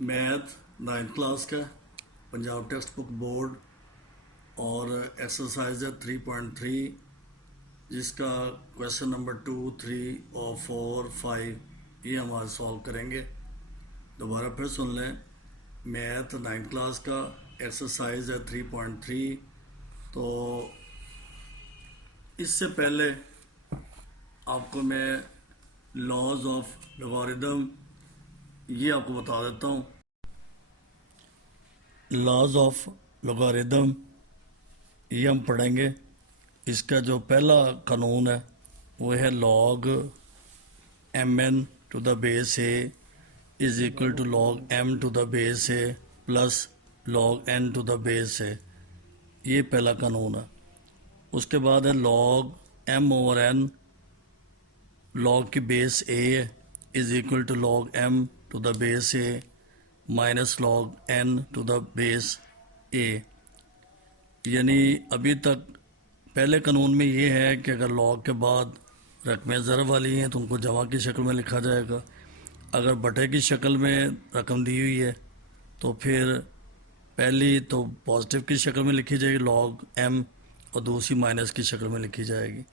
Math 9th class का Punjab text book board और exercise है 3.3 जिसका क्वेश्चन नंबर 2, 3 और 4, 5 ये हम आज सॉल्व करेंगे। दोबारा फिर सुन लें। मैथ 9th क्लास का एक्सरसाइज है 3.3। तो इससे पहले आपको मैं लॉज ऑफ लॉगरिदम ये आपको बता देता हूँ। लॉज ऑफ लॉगरिदम ये हम पढ़ेंगे। इसका जो पहला कानून है वो है log M N to the base A is equal to log M to the base A plus log N to the base A. ये पहला कानून है। उसके बाद है log M over N, log की base A is equal to log M to the base A minus log N to the base A. यानी अभी तक पहले कानून में ये है कि अगर लॉग के बाद रकमें ज़र वाली हैं तो उनको जमा की शक्ल में लिखा जाएगा। अगर बटे की शक्ल में रकम दी हुई है तो फिर पहली तो पॉजिटिव की शक्ल में लिखी जाएगी लॉग एम और दूसरी माइनस की शक्ल में लिखी जाएगी।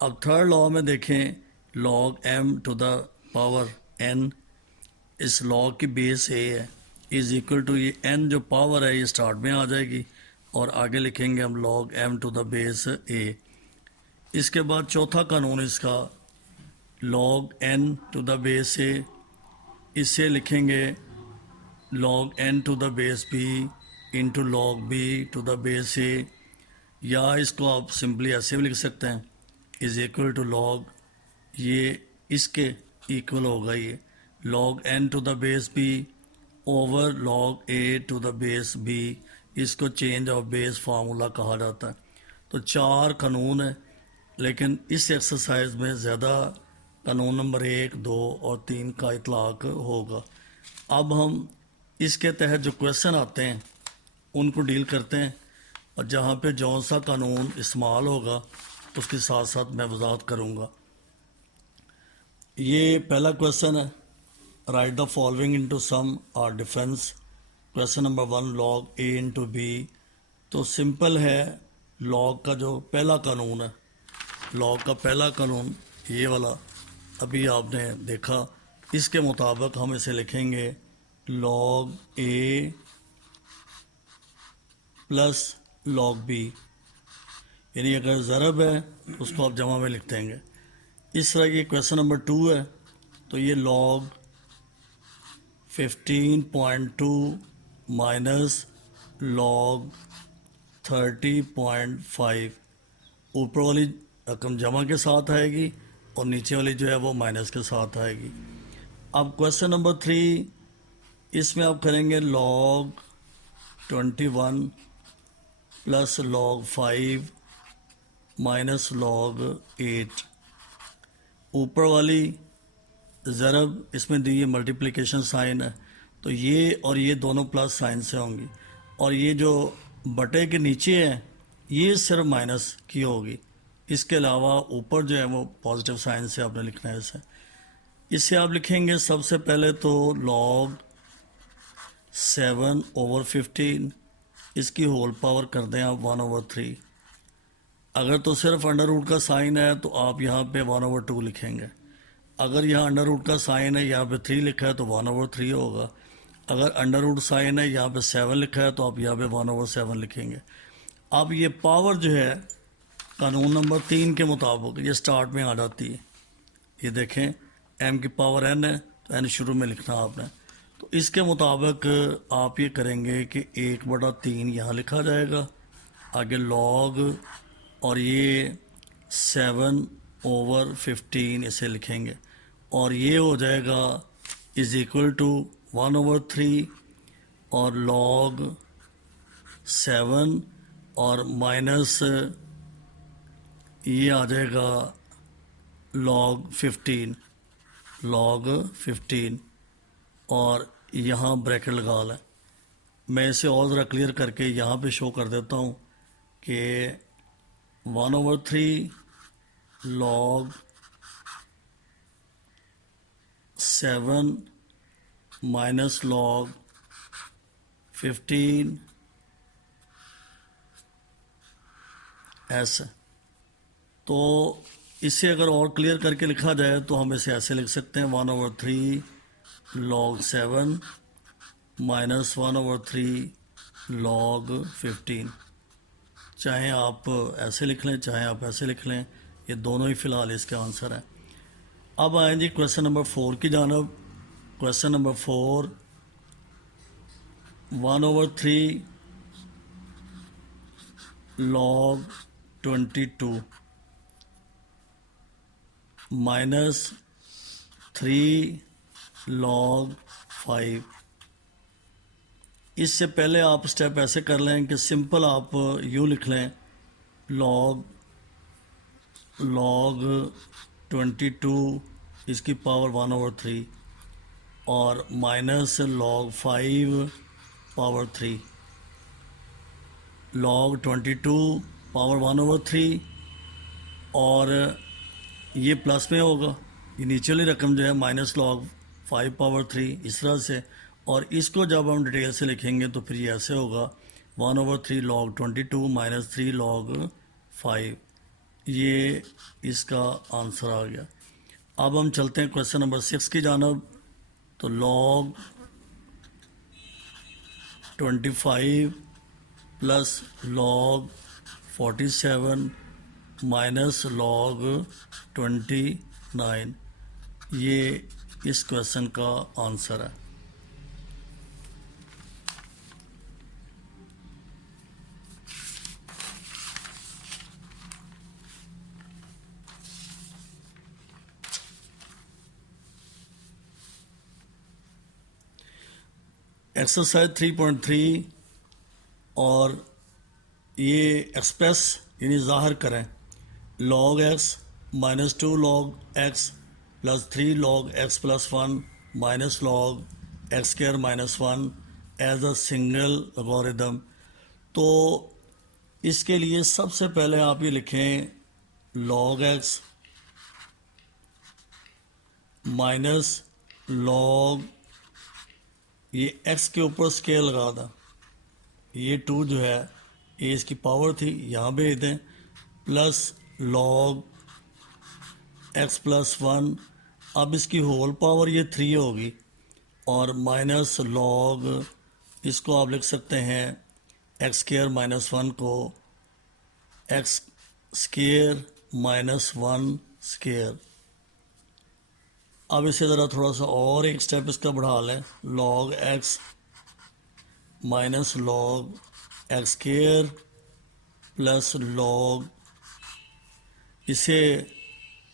अब थर्ड लॉ में देखें, log M to the power N, इस लॉग की बेस ए है इज इक्वल टू ये एन जो पावर है ये स्टार्ट में आ जाएगी और आगे लिखेंगे हम log M to the base A. इसके बाद चौथा कानून इसका log N to the base A, इससे लिखेंगे log N to the base B into log B to the base A, या इसको आप सिंपली ऐसे भी लिख सकते हैं इज इक्वल टू लॉग, ये इसके इक्वल होगा ये log N to the base B over log A to the base B. इसको चेंज ऑफ बेस फार्मूला कहा जाता है। तो चार कानून है, लेकिन इस एक्सरसाइज में ज़्यादा कानून नंबर 1, 2 और 3 का इतलाक होगा। अब हम इसके तहत जो क्वेश्चन आते हैं उनको डील करते हैं और जहाँ पे जौन सा कानून इस्तेमाल होगा उसके साथ साथ मैं वजाहत करूँगा। ये पहला क्वेश्चन है, right the following into some और डिफरेंस। क्वेश्चन नंबर 1 लॉग ए इंटू बी। तो सिंपल है, लॉग का जो पहला कानून है, लॉग का पहला कानून ये वाला अभी आपने देखा, इसके मुताबिक हम इसे लिखेंगे लॉग ए प्लस लॉग बी। यानी अगर ज़रब है तो उसको आप जमा में लिख देंगे। इस तरह की क्वेश्चन नंबर 2 है, तो ये लॉग 15.2 माइनस लॉग 30.5। ऊपर वाली रकम जमा के साथ आएगी और नीचे वाली जो है वो माइनस के साथ आएगी। अब क्वेश्चन नंबर 3, इसमें आप करेंगे log 21 plus log 5 minus log 8। ऊपर वाली ज़रब इसमें दी है मल्टीप्लिकेशन साइन है, तो ये और ये दोनों प्लस साइन से होंगी और ये जो बटे के नीचे है ये सिर्फ माइनस की होगी। इसके अलावा ऊपर जो है वो पॉजिटिव साइन से आपने लिखना है इसे। इससे आप लिखेंगे सबसे पहले तो लॉग 7/15, इसकी होल पावर कर दें आप 1/3। अगर तो सिर्फ अंडर रूट का साइन है तो आप यहाँ पे 1/2 लिखेंगे। अगर यहाँ अंडर रूट का साइन है यहाँ पे 3 लिखा है तो 1/3 होगा। अगर अंडर रूट साइन है यहाँ पे 7 लिखा है तो आप यहाँ पे 1/7 लिखेंगे। अब ये पावर जो है कानून नंबर 3 के मुताबिक ये स्टार्ट में आ जाती है। ये देखें m की पावर n है तो n शुरू में लिखना आपने। तो इसके मुताबिक आप ये करेंगे कि 1/3 यहाँ लिखा जाएगा, आगे लॉग और ये 7/15 इसे लिखेंगे और ये हो जाएगा इज इक्वल टू 1/3 और लॉग 7 और माइनस ये आ जाएगा लॉग 15 और यहाँ ब्रैकेट लगा लें। मैं इसे और ज़रा क्लियर करके यहाँ पे शो कर देता हूँ कि 1/3 लॉग 7 माइनस लॉग 15 एस। तो इसे अगर और क्लियर करके लिखा जाए तो हम इसे ऐसे लिख सकते हैं 1/3 log 7 माइनस 1/3 log 15। चाहे आप ऐसे लिख लें चाहे आप ऐसे लिख लें, ये दोनों ही फ़िलहाल इसका आंसर है। अब आए जी क्वेश्चन नंबर 4 की जानब। Question number 4, 1/3 log 22 minus 3 log 5। इससे पहले आप स्टेप ऐसे कर लें कि सिंपल आप यूँ लिख लें log 22 इसकी पावर 1/3 और minus log 5 power 3। log 22 power 1/3 और ये प्लस में होगा, ये नीचे वाली रकम जो है माइनस log 5 पावर 3 इस तरह से। और इसको जब हम डिटेल से लिखेंगे तो फिर ये ऐसे होगा 1/3 log 22 माइनस 3 log 5। ये इसका आंसर आ गया। अब हम चलते हैं क्वेश्चन नंबर 6 की जानब। तो log 25 plus log 47 minus log 29, ये इस क्वेश्चन का आंसर है। एक्सरसाइज 3.3 और ये एक्सप्रेस यानी ज़ाहिर करें log x minus 2 log x plus 3 log x plus 1 minus log x square minus 1 as a single logarithm. तो इसके लिए सबसे पहले आप ये लिखें log x माइनस log, ये x के ऊपर स्केल लगा था, ये 2 जो है ये इसकी पावर थी, यहाँ भेज दें, प्लस log x प्लस 1, अब इसकी होल पावर ये 3 होगी, और माइनस log, इसको आप लिख सकते हैं x स्क्वायर माइनस 1 को x स्क्वायर माइनस 1 स्क्वायर। अब इसे ज़रा थोड़ा सा और एक स्टेप इसका बढ़ा लें, log x minus log x square plus log, इसे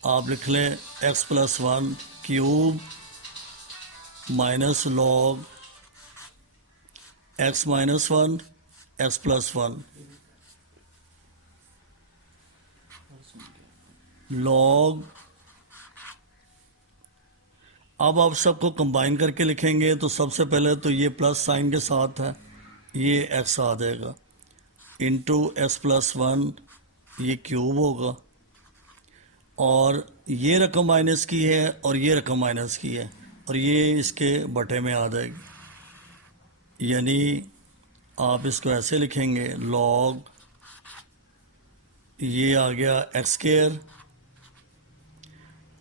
आप लिख लें x plus 1 cube minus log x minus 1 x plus 1 log। अब आप सबको कंबाइन करके लिखेंगे तो सबसे पहले तो ये प्लस साइन के साथ है, ये x आ जाएगा इंटू x प्लस 1, ये क्यूब होगा, और ये रकम माइनस की है और ये रकम माइनस की है, और ये इसके बटे में आ जाएगी। यानी आप इसको ऐसे लिखेंगे log, ये आ गया x स्क्वायर,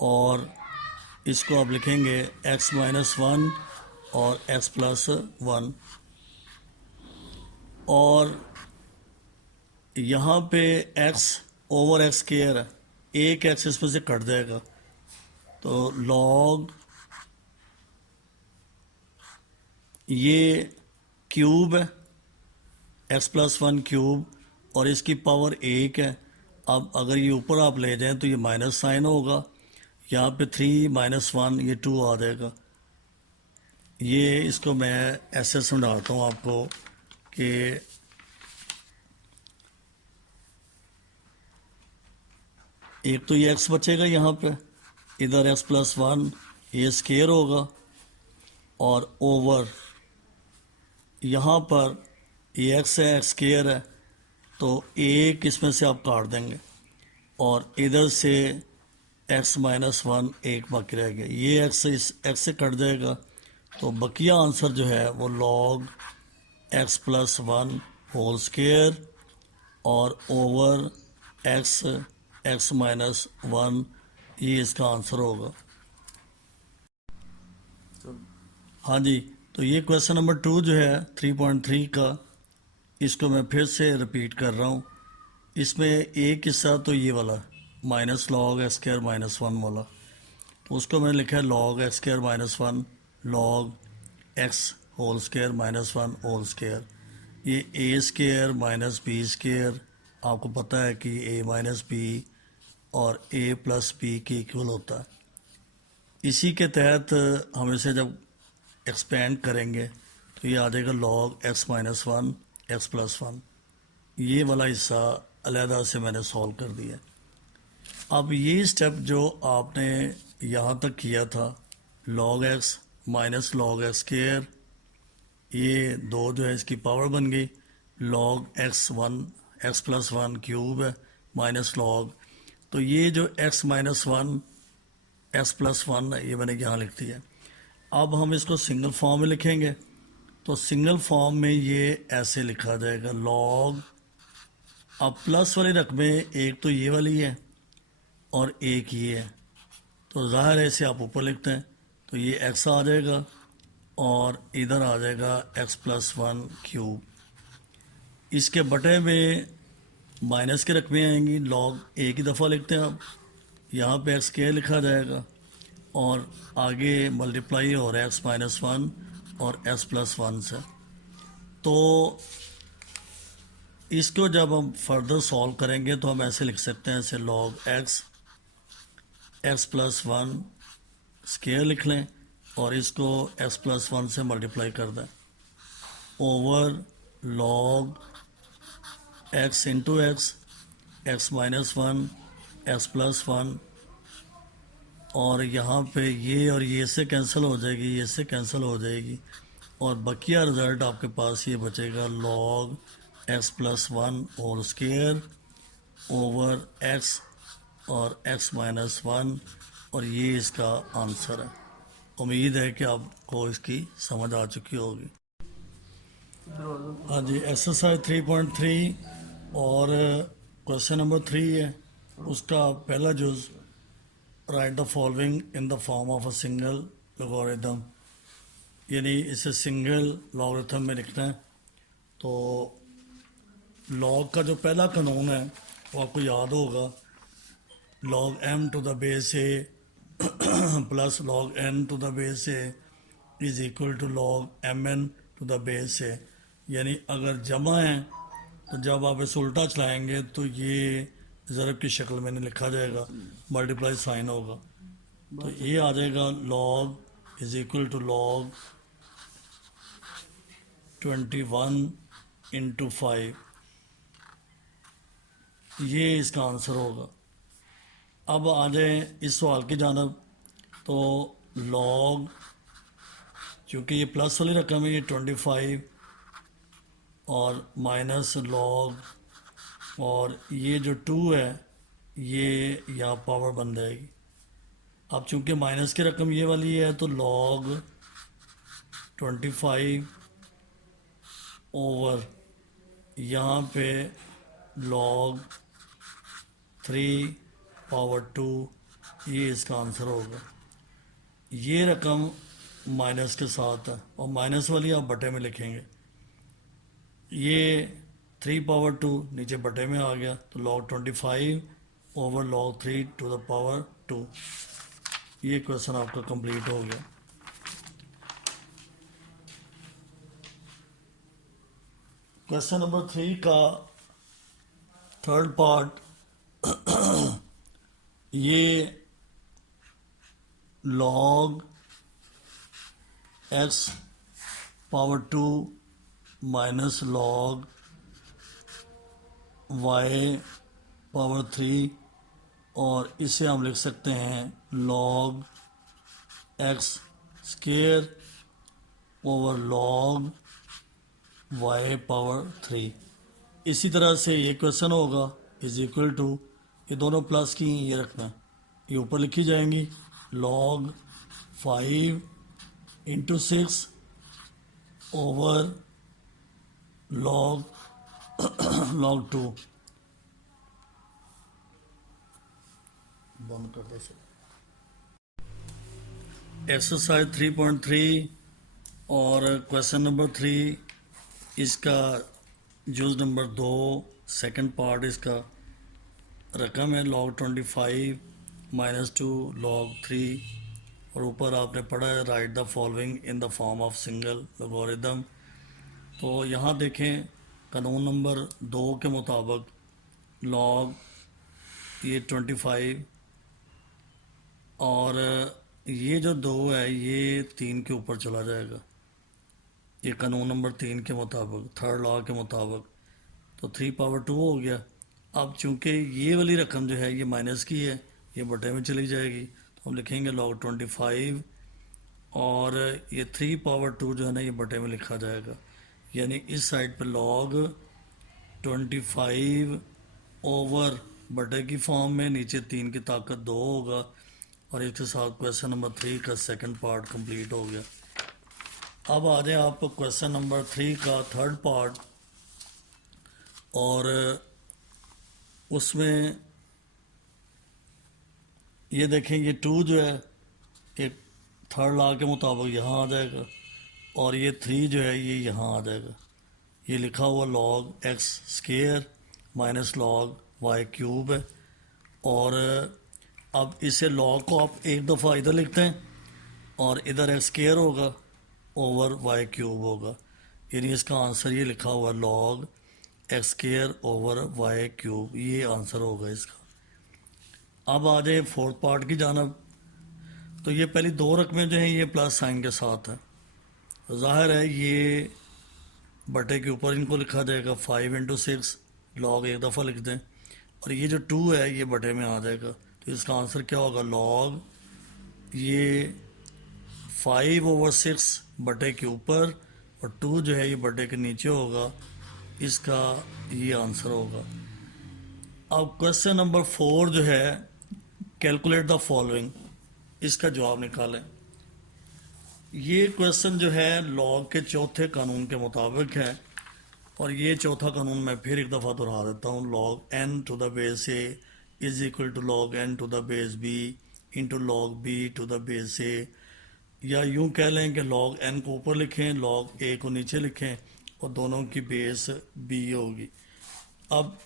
और इसको आप लिखेंगे x माइनस 1 और x प्लस 1, और यहाँ पे x ओवर x स्क्वायर है, एक x इसमें से कट जाएगा, तो log, ये क्यूब है x प्लस 1 क्यूब, और इसकी पावर 1 है। अब अगर ये ऊपर आप ले जाएं तो ये माइनस साइन होगा, यहाँ पे 3 माइनस 1 ये 2 आ जाएगा। ये इसको मैं ऐसे समझाता हूँ आपको कि एक तो ये x बचेगा यहाँ पे, इधर x प्लस 1 ये स्क्वायर होगा, और ओवर यहाँ पर ये x है, x स्क्वायर है, तो एक इसमें से आप काट देंगे, और इधर से x माइनस 1 एक बाकी रह गया, ये x इस x से कट जाएगा, तो बकिया आंसर जो है वो log x plus 1 whole square और ओवर x माइनस 1, ये इसका आंसर होगा। हाँ जी, तो ये क्वेश्चन नंबर 2 जो है 3.3 का, इसको मैं फिर से रिपीट कर रहा हूँ। इसमें एक हिस्सा तो ये वाला minus log X square minus 1 वाला, तो उसको मैंने लिखा है log X square minus 1 log X whole square minus 1 whole square. ये A square minus B square, आपको पता है कि ए माइनस बी और ए प्लस बी के इक्वल होता है। इसी के तहत हम इसे जब एक्सपेंड करेंगे तो ये आ जाएगा log x minus 1 x plus 1। ये वाला हिस्सा अलहदा से मैंने सॉल्व कर दिया। अब ये स्टेप जो आपने यहाँ तक किया था, log x minus log X square, ये दो जो है इसकी पावर बन गई, log x प्लस 1 क्यूब है माइनस लॉग, तो ये जो x माइनस 1 x प्लस 1 ये मैंने यहाँ लिख दिया। अब हम इसको सिंगल फॉर्म में लिखेंगे, तो सिंगल फॉर्म में ये ऐसे लिखा जाएगा log, अब प्लस वाली रकमें एक तो ये वाली है और एक ये है, तो ज़ाहिर है इसे आप ऊपर लिखते हैं, तो ये x आ जाएगा और इधर आ जाएगा x प्लस 1 क्यूब। इसके बटे में माइनस की रकमें आएंगी, log एक ही दफ़ा लिखते हैं, अब यहाँ पे x के लिखा जाएगा और आगे मल्टीप्लाई हो रहा है x माइनस 1 और s प्लस 1 से। तो इसको जब हम फर्दर सॉल्व करेंगे तो हम ऐसे लिख सकते हैं, ऐसे log x प्लस 1 स्क्वायर लिख लें और इसको x प्लस 1 से मल्टीप्लाई कर दें over log x into x minus 1 x plus 1, और यहाँ पे ये और ये से कैंसिल हो जाएगी, ये से कैंसिल हो जाएगी और बकिया रिजल्ट आपके पास ये बचेगा log x plus 1 whole square over x और x माइनस 1, और ये इसका आंसर है। उम्मीद है कि आपको इसकी समझ आ चुकी होगी। हाँ जी, एक्सरसाइज 3.3 और क्वेश्चन नंबर 3 है, उसका पहला जुज, write the following in the form of a single logarithm, यानी इसे सिंगल लॉगरिथम में लिखना है। तो लॉग का जो पहला कानून है वो आपको याद होगा, log m to the base a plus log n to the base a is equal to log mn to the base a, यानी अगर जमा है तो जब आप इसे उल्टा चलाएंगे तो ये ज़रब की शक्ल में नहीं लिखा जाएगा, मल्टीप्लाई साइन होगा, तो ये आ जाएगा log is equal to log 21 into 5, ये इसका आंसर होगा। अब आ जाए इस सवाल की जानब, तो log, चूँकि ये प्लस वाली रकम है, ये 25 और माइनस log, और ये जो 2 है ये यहाँ पावर बन जाएगी। अब चूँकि माइनस की रकम ये वाली है तो log 25 ओवर यहाँ पे log 3 पावर 2, ये इसका आंसर होगा। ये रकम माइनस के साथ है और माइनस वाली आप बटे में लिखेंगे, ये 3 पावर 2 नीचे बटे में आ गया, तो log 25 over log 3 to the power 2, ये क्वेश्चन आपका कंप्लीट हो गया। क्वेश्चन नंबर 3 का थर्ड पार्ट, ये log x power 2 minus log y power 3, और इसे हम लिख सकते हैं log x square over log y power 3। इसी तरह से ये क्वेश्चन होगा इज इक्वल टू, ये दोनों प्लस की ये रखना है, ये ऊपर लिखी जाएंगी log 5 into 6 over log log 2 बंद कर दे सर। एक्सरसाइज 3.3 और क्वेश्चन नंबर 3 इसका जूज नंबर 2 सेकंड पार्ट इसका रकम है log 25 -2 log 3 और ऊपर आपने पढ़ा है right the following in the form of single logarithm. तो यहाँ देखें कानून नंबर 2 के मुताबिक log ये 25 और ये जो 2 है ये 3 के ऊपर चला जाएगा, ये कानून नंबर 3 के मुताबिक, थर्ड लॉ के मुताबिक। तो 3 पावर 2 हो गया। अब चूंकि ये वाली रकम जो है ये माइनस की है, ये बटे में चली जाएगी, तो हम लिखेंगे log 25 और ये 3 पावर 2 जो है ना ये बटे में लिखा जाएगा, यानी इस साइड पे log 25 ओवर बटे की फॉर्म में, नीचे 3 की ताकत 2 होगा और इसके साथ क्वेश्चन नंबर 3 का सेकंड पार्ट कंप्लीट हो गया। अब आ जाए आप क्वेश्चन नंबर 3 का थर्ड पार्ट और उसमें ये देखें ये 2 जो है एक थर्ड लॉ के मुताबिक यहाँ आ जाएगा और ये 3 जो है ये यहाँ आ जाएगा। ये लिखा हुआ log x square minus log y cube है और अब इसे log को आप एक दफ़ा इधर लिखते हैं और इधर x स्क्वायर होगा ओवर y क्यूब होगा, यानी इसका आंसर ये लिखा हुआ log x square over y cube, ये आंसर होगा इसका। अब आ जाए फोर्थ पार्ट की जानब। तो ये पहली 2 रकमें जो हैं ये प्लस साइन के साथ है, ज़ाहिर है ये बटे के ऊपर इनको लिखा जाएगा 5 × 6 log एक दफ़ा लिख दें और ये जो 2 है ये बटे में आ जाएगा, तो इसका आंसर क्या होगा log ये 5/6 बटे के ऊपर और 2 जो है ये बटे के नीचे होगा, इसका ये आंसर होगा। अब क्वेश्चन नंबर 4 जो है कैलकुलेट द फॉलोइंग, इसका जवाब निकालें। ये क्वेश्चन जो है लॉग के चौथे कानून के मुताबिक है और ये चौथा कानून मैं फिर एक दफ़ा दोहरा देता हूँ। log n to the base a is equal to log n to the base b into log b to the base a, या यूँ कह लें कि log n को ऊपर लिखें, log a को नीचे लिखें और दोनों की बेस b होगी। अब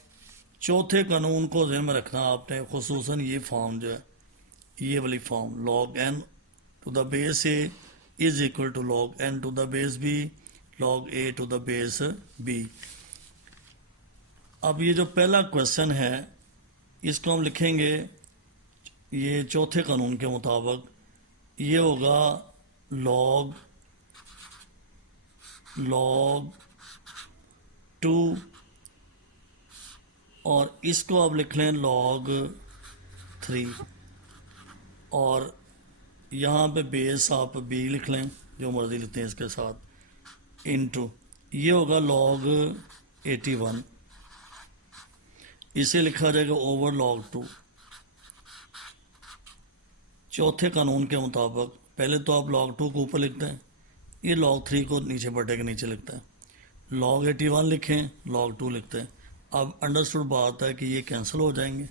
चौथे कानून को ज़हन में रखना आपने, खुसूसन ये फॉर्म जो है ये वाली form log n to the base a is equal to log n to the base b log a to the base b। अब ये जो पहला क्वेश्चन है इसको हम लिखेंगे ये चौथे कानून के मुताबिक, ये होगा log 2 और इसको आप लिख लें log 3 और यहाँ पे बेस आप b लिख लें, जो मर्जी लिखते हैं इसके साथ, इनटू ये होगा log 81, इसे लिखा जाएगा ओवर log 2। चौथे कानून के मुताबिक पहले तो आप log 2 को ऊपर लिखते हैं, ये log 3 को नीचे बटे के नीचे लिखते हैं, log 81 लिखें, log 2 लिखते हैं। अब अंडरस्टूड बात है कि ये कैंसिल हो जाएंगे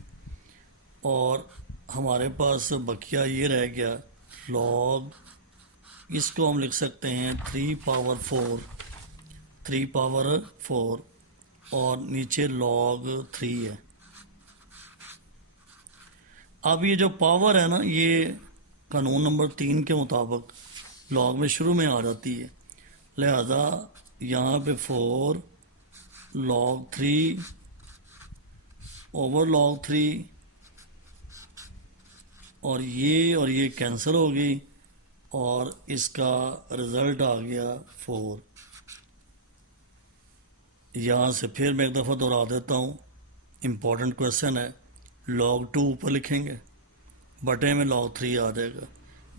और हमारे पास बकिया ये रह गया log, इसको हम लिख सकते हैं 3 पावर 4 और नीचे log 3 है। अब ये जो पावर है ना ये कानून नंबर 3 के मुताबिक log में शुरू में आ जाती है, लिहाजा यहाँ पे 4 log 3 ओवर log 3 और ये कैंसिल हो गई और इसका रिज़ल्ट आ गया 4। यहाँ से फिर मैं एक दफ़ा दोहरा देता हूँ, इम्पॉर्टेंट क्वेश्चन है। log 2 ऊपर लिखेंगे, बटे में log 3 आ जाएगा,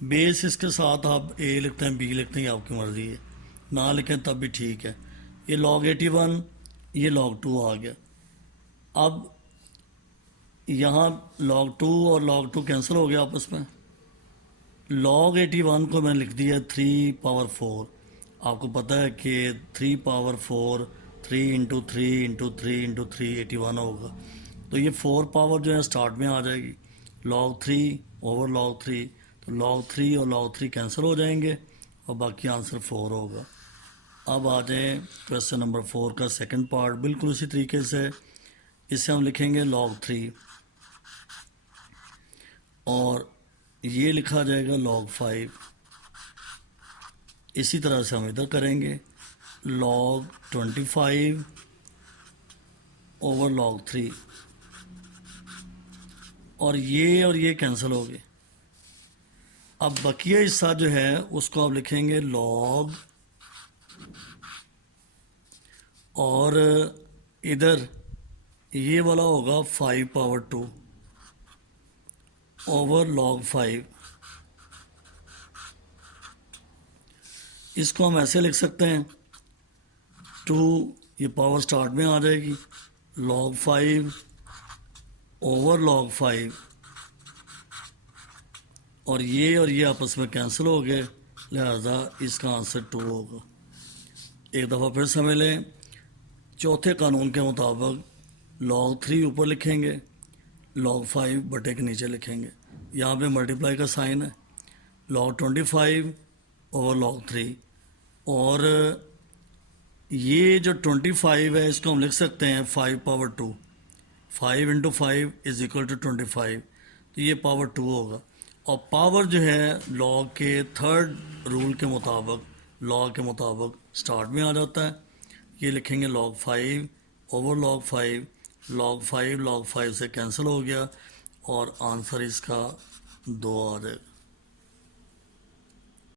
बेस इसके साथ आप a लिखते हैं b लिखते हैं, आपकी मर्ज़ी है, ना लिखें तब भी ठीक है। ये log 81 ये log 2 आ गया। अब यहाँ log 2 और log 2 कैंसिल हो गया आपस में, log 81 को मैंने लिख दिया 3 पावर 4। आपको पता है कि 3 पावर 4 3 इंटू 3 इंटू 3 इंटू 3 81 होगा। तो ये 4 पावर जो है स्टार्ट में आ जाएगी, log 3 ओवर log 3, तो log 3 और log 3 कैंसिल हो जाएंगे और बाकी आंसर 4 होगा। अब आ जाएं क्वेश्चन नंबर 4 का सेकंड पार्ट, बिल्कुल उसी तरीके से। इसे हम लिखेंगे log 3 और ये लिखा जाएगा log 5। इसी तरह से हम इधर करेंगे log 25 ओवर log 3 और ये कैंसिल हो गए। अब बकिया हिस्सा जो है उसको आप लिखेंगे log, और इधर ये वाला होगा 5 पावर 2 ओवर log 5। इसको हम ऐसे लिख सकते हैं, 2 ये पावर स्टार्ट में आ जाएगी, log 5 ओवर log 5, और ये आपस में कैंसिल हो गए, लिहाजा इसका आंसर 2 होगा। एक दफ़ा फिर समझ लें, चौथे कानून के मुताबिक log 3 ऊपर लिखेंगे, log 5 बटे के नीचे लिखेंगे। यहाँ पे मल्टीप्लाई का साइन है, log 25 ओवर log 3, और ये जो 25 है इसको हम लिख सकते हैं 5 power 2, 5 into 5 is equal to 25, तो ये पावर 2 होगा। और पावर जो है लॉग के थर्ड रूल के मुताबिक, लॉग के मुताबिक स्टार्ट में आ जाता है। ये लिखेंगे log 5 ओवर log 5, log 5 से कैंसिल हो गया और आंसर इसका 2 आ जाएगा।